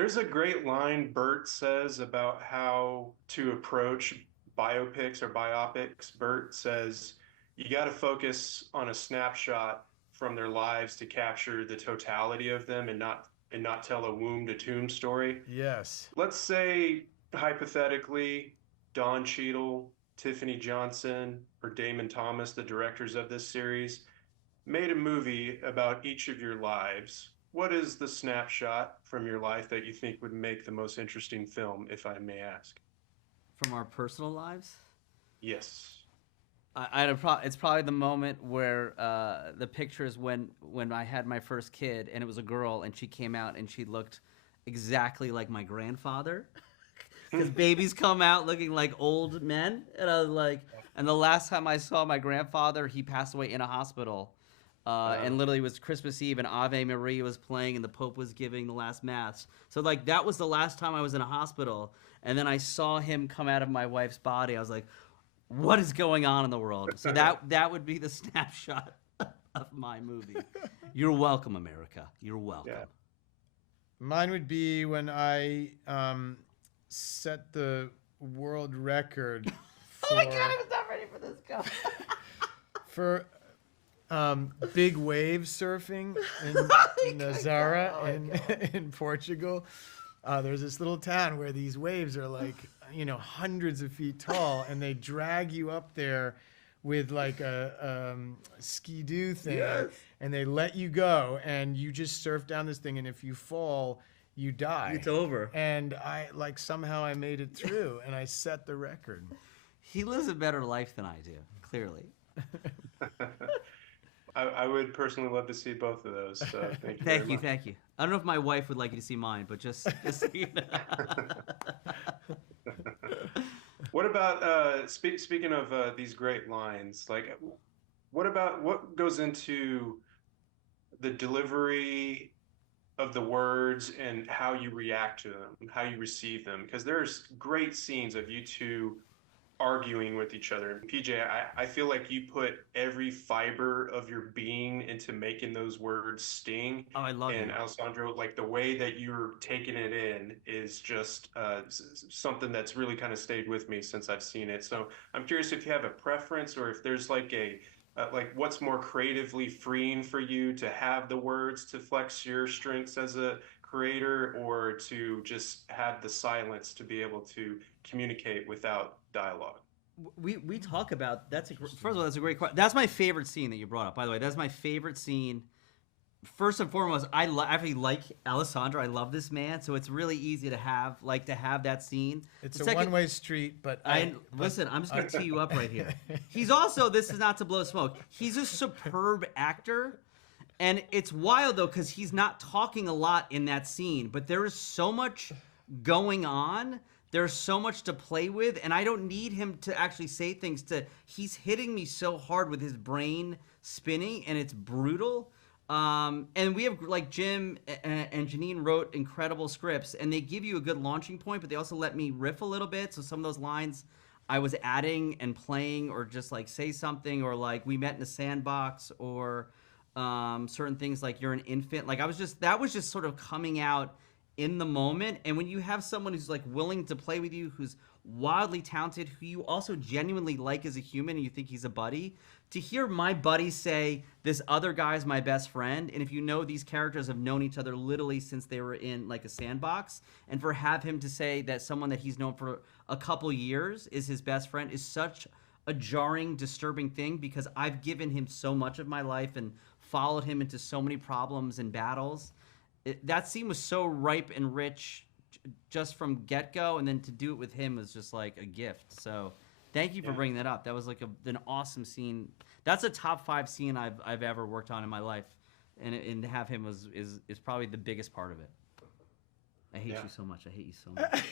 There's a great line Bert says about how to approach biopics or biopics. Bert says you got to focus on a snapshot from their lives to capture the totality of them and not tell a womb to tomb story. Yes. Let's say hypothetically Don Cheadle, Tiffany Johnson, or Damon Thomas, the directors of this series, made a movie about each of your lives. What is the snapshot from your life that you think would make the most interesting film, if I may ask? From our personal lives. Yes. It's probably the moment where the picture is when I had my first kid and it was a girl and she came out and she looked exactly like my grandfather. Because babies come out looking like old men, and I was like, and the last time I saw my grandfather, he passed away in a hospital, and literally it was Christmas Eve, and Ave Maria was playing, and the Pope was giving the last mass. So like that was the last time I was in a hospital, and then I saw him come out of my wife's body. I was like, what is going on in the world? So that would be the snapshot of my movie. You're welcome, America. You're welcome. Yeah. Mine would be when I set the world record Oh my god, I was not ready for this. Go. for big wave surfing in Nazara in Portugal. There's this little town where these waves are like, hundreds of feet tall, and they drag you up there with like a ski-doo thing, Yes. and they let you go, and you just surf down this thing, and if you fall, you die. It's over. And somehow I made it through, and I set the record. He lives a better life than I do, clearly. I would personally love to see both of those. So thank you. Thank very you, much. thank you. I don't know if my wife would like you to see mine, but just so you know. What about speaking of these great lines? Like, what goes into the delivery of the words and how you react to them, how you receive them? Because there's great scenes of you two arguing with each other. And PJ, I feel like you put every fiber of your being into making those words sting. Oh, I love And you. Alessandro, like the way that you're taking it in is just something that's really kind of stayed with me since I've seen it. So I'm curious if you have a preference or if there's like what's more creatively freeing for you to have the words to flex your strengths as a creator or to just have the silence to be able to communicate without dialogue. We talk about first of all, that's a great question. That's my favorite scene that you brought up. By the way, that's my favorite scene. First and foremost, I actually like Alessandro. I love this man, so it's really easy to have that scene. It's The a second- one-way street, but listen. I'm just gonna tee you up right here. He's also, this is not to blow smoke. He's a superb actor, and it's wild though because he's not talking a lot in that scene, but there is so much going on. There's so much to play with, and I don't need him to actually say things. He's hitting me so hard with his brain spinning, and it's brutal. And we have like Jim and Janine wrote incredible scripts, and they give you a good launching point, but they also let me riff a little bit. So some of those lines I was adding and playing, or just like say something, or like we met in a sandbox, or certain things like you're an infant. Like that was just sort of coming out in the moment. And when you have someone who's like willing to play with you, who's wildly talented, who you also genuinely like as a human and you think he's a buddy, to hear my buddy say this other guy's my best friend, and if you know, these characters have known each other literally since they were in like a sandbox, and for him to say that someone that he's known for a couple years is his best friend is such a jarring, disturbing thing, because I've given him so much of my life and followed him into so many problems and battles. That scene was so ripe and rich just from get-go, and then to do it with him was just like a gift. So thank you for bringing that up. That was like an awesome scene. That's a top 5 scene I've ever worked on in my life, and to have him is probably the biggest part of it. I hate you so much. I hate you so much.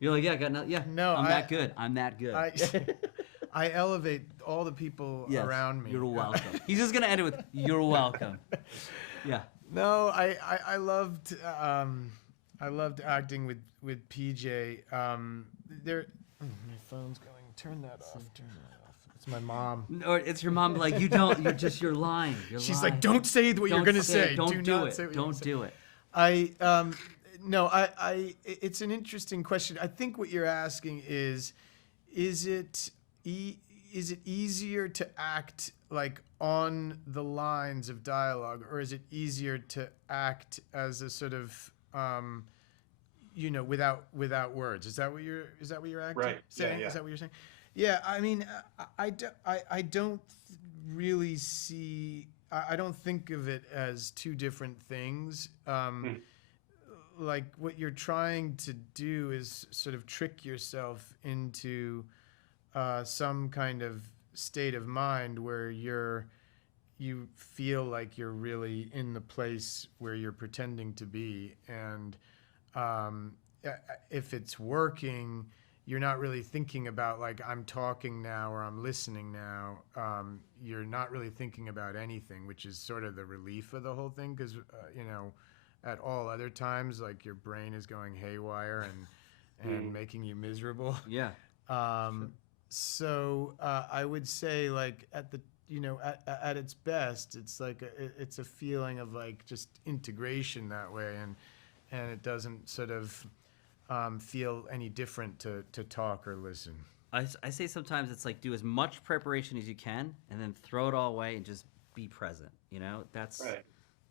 You're like, yeah, I got no, yeah. No, I'm that good. I'm that good. I elevate all the people Yes, around me. You're welcome. He's just gonna end it with "You're welcome." Yeah. No, I loved acting with PJ. My phone's going. Turn that off. Turn that off. It's my mom. Or it's your mom like, you're lying. She's like, don't say what you're gonna say. Don't Do do not it. say what Don't do it. No, it's an interesting question. I think what you're asking is it easier to act like on the lines of dialogue, or is it easier to act as a sort of without words? Is that what you're Right. saying? Yeah. Is that what you're saying? Yeah, I mean, I don't really see. I don't think of it as two different things. Like what you're trying to do is sort of trick yourself into some kind of state of mind where you feel like you're really in the place where you're pretending to be, and if it's working, you're not really thinking about like I'm talking now or I'm listening now. You're not really thinking about anything, which is sort of the relief of the whole thing, because at all other times, like your brain is going haywire and making you miserable. Yeah. So I would say like at the at its best, it's like it's a feeling of like just integration that way, and it doesn't sort of feel any different to talk or listen. I say sometimes it's like do as much preparation as you can and then throw it all away and just be present. That's Right.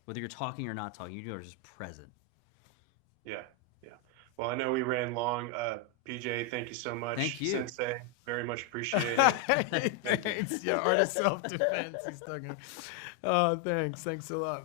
Whether you're talking or not talking, you are just present. Yeah. Well, I know we ran long. PJ, thank you so much. Thank you. Sensei, very much appreciated. Thanks. Yeah, art of self-defense. He's talking. Oh, thanks. Thanks a lot.